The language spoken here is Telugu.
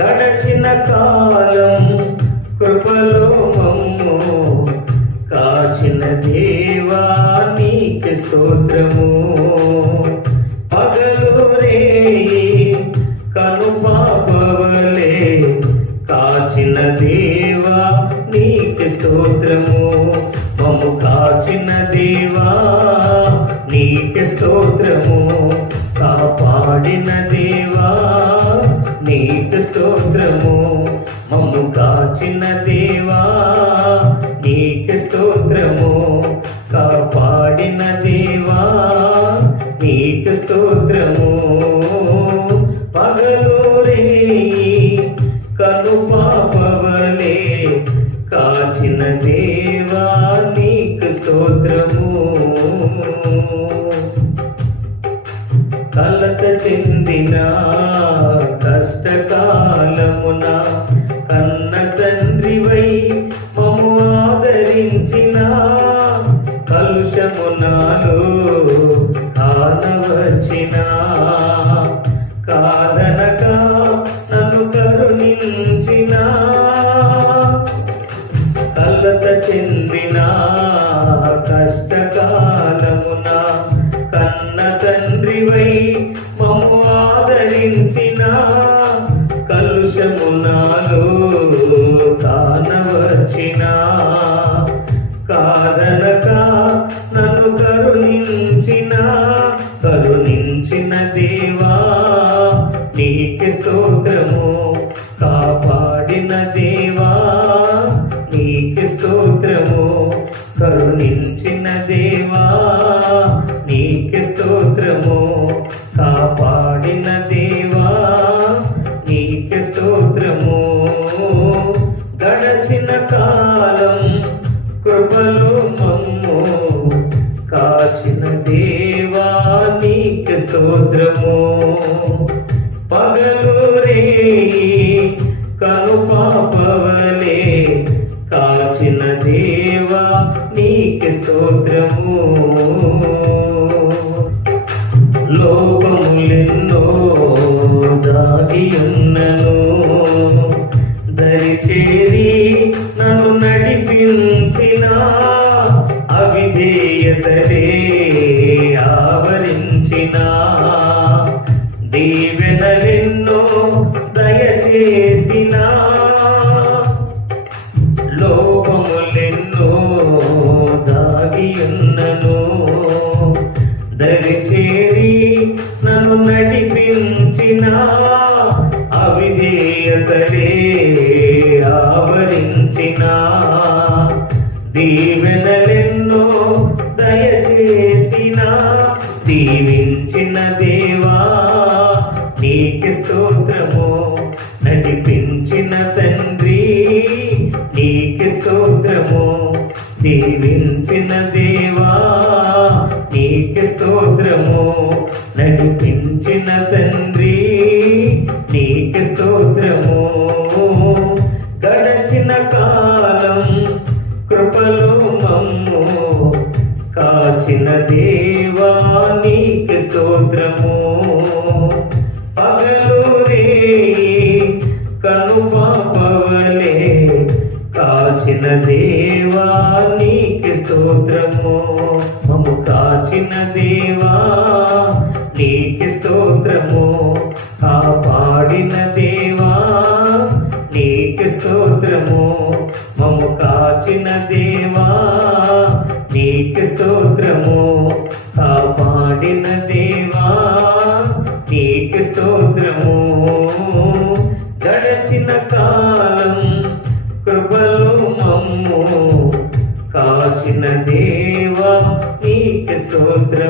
గడచిన కాలం కృపలో మమ్ము కాచిన దేవా నీకు స్తోత్రము. పగలు రే కనుపాపవలే కాచిన దేవా నీకు స్తోత్రము. మమ్ము కాచిన దేవా నీకు స్తోత్రము. కాపాడిన కాచిన చెందిన కష్టకాలమున కన్న తండ్రివై మమ్ము ఆదరించిన కలుషమునాలో కానవచ్చిన కాదనక నన్ను కరుణించిన కరుణించిన దేవా నీకే కరుణించిన నీకు స్తోత్రము లోకములెన్నో దాగి ఉన్నను దరిచేరి నన్ను నడిపించిన అవిధేయతలే ఆవరించిన. దీవెనలెన్నో దయచేసినా నడిపించిన అవిధేయతలే ఆవరించిన దీవెనలెన్నో దయచేసిన దీవించిన దేవా నీకు స్తోత్రము. నడిపించిన తండ్రి నీకు స్తోత్రము. దీవించిన దేవా నీకు స్తోత్రము. నడిపించిన స్తోత్రము కాచిన దేవా నీకు స్తోత్రము. పగలు రే కను కాచిన దేవా నీకు స్తోత్రము. మము కాచిన దేవా నీకు స్తోత్రము. కాపాడిన దేవా నీకు స్తోత్రము. మము కాచిన దేవా కృపలో మమ్ము కాచిన దేవా నీకు స్తోత్ర.